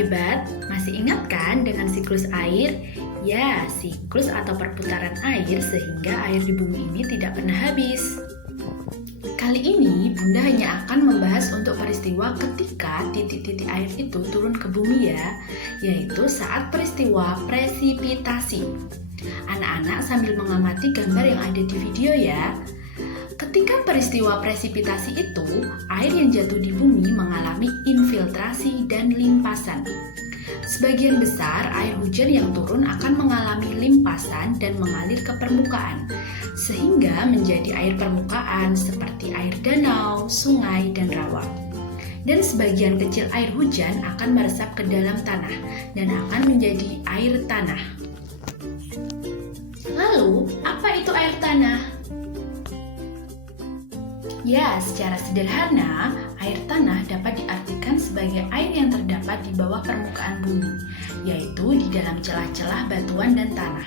hebat, masih ingat kan dengan siklus air? Ya, siklus atau perputaran air sehingga air di bumi ini tidak pernah habis. Kali ini Bunda hanya akan membahas untuk peristiwa ketika titik-titik air itu turun ke bumi ya, yaitu saat peristiwa presipitasi. Anak-anak sambil mengamati gambar yang ada di video ya. Ketika peristiwa presipitasi itu, air yang jatuh di bumi mengalami infiltrasi dan limpasan. Sebagian besar air hujan yang turun akan mengalami limpasan dan mengalir ke permukaan, sehingga menjadi air permukaan seperti air danau, sungai, dan rawa. Dan sebagian kecil air hujan akan meresap ke dalam tanah dan akan menjadi air tanah. Lalu, apa itu air tanah? Ya, secara sederhana, air tanah dapat diartikan sebagai air yang terdapat di bawah permukaan bumi, yaitu di dalam celah-celah batuan dan tanah.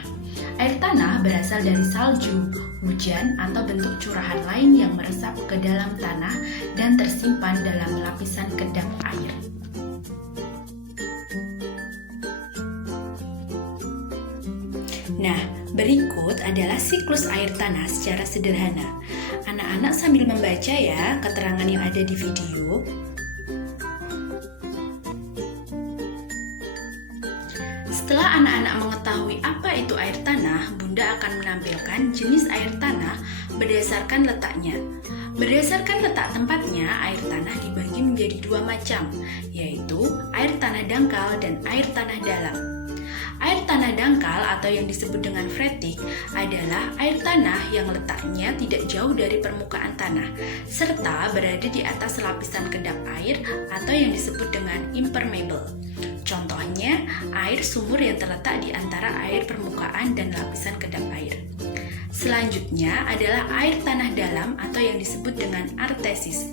Air tanah berasal dari salju, hujan, atau bentuk curahan lain yang meresap ke dalam tanah dan tersimpan dalam lapisan kedap air. Nah, berikut adalah siklus air tanah secara sederhana. Anak-anak sambil membaca ya keterangan yang ada di video. Setelah anak-anak mengetahui apa itu air tanah, Bunda akan menampilkan jenis air tanah berdasarkan letaknya. Berdasarkan letak tempatnya, air tanah dibagi menjadi dua macam, yaitu air tanah dangkal dan air tanah dalam. Air tanah dangkal atau yang disebut dengan freatik adalah air tanah yang letaknya tidak jauh dari permukaan tanah serta berada di atas lapisan kedap air atau yang disebut dengan impermeable. Contohnya, air sumur yang terletak di antara air permukaan dan lapisan kedap air. Selanjutnya adalah air tanah dalam atau yang disebut dengan artesis.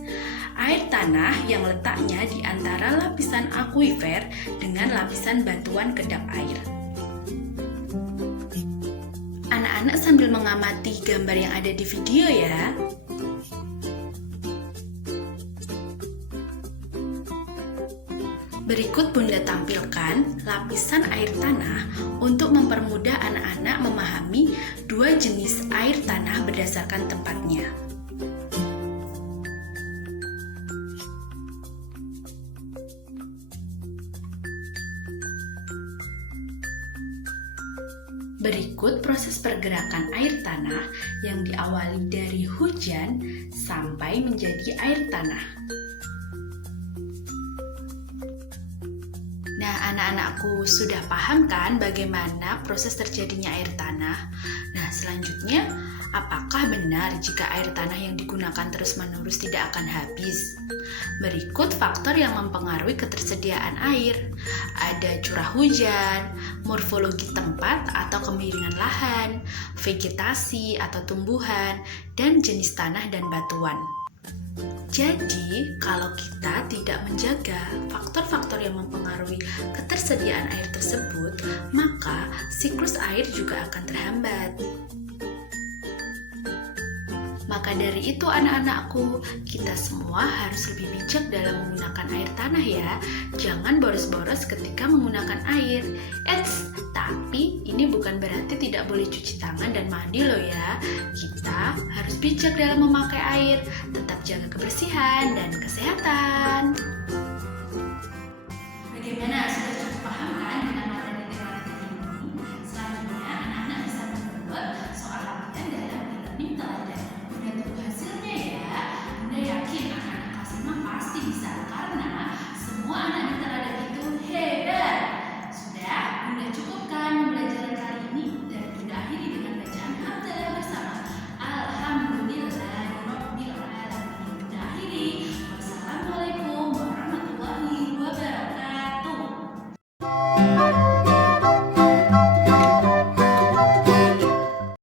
Air tanah yang letaknya di antara lapisan akuifer dengan lapisan batuan kedap air. Anak-anak sambil mengamati gambar yang ada di video ya. Berikut Bunda tampilkan lapisan air tanah untuk mempermudah anak-anak memahami dua jenis air tanah berdasarkan tempatnya. Berikut proses pergerakan air tanah yang diawali dari hujan sampai menjadi air tanah. Nah, anak-anakku sudah paham kan bagaimana proses terjadinya air tanah? Nah, selanjutnya, apakah benar jika air tanah yang digunakan terus-menerus tidak akan habis? Berikut faktor yang mempengaruhi ketersediaan air. Ada curah hujan, morfologi tempat atau kemiringan lahan, vegetasi atau tumbuhan, dan jenis tanah dan batuan. Jadi, kalau kita tidak menjaga faktor-faktor yang mempengaruhi ketersediaan air tersebut, maka siklus air juga akan terhambat. Maka dari itu anak-anakku, kita semua harus lebih bijak dalam menggunakan air tanah ya. Jangan boros-boros ketika menggunakan air. Tapi ini bukan berarti tidak boleh cuci tangan dan mandi loh ya. Kita harus bijak dalam memakai air, tetap jaga kebersihan dan kesehatan. Bagaimana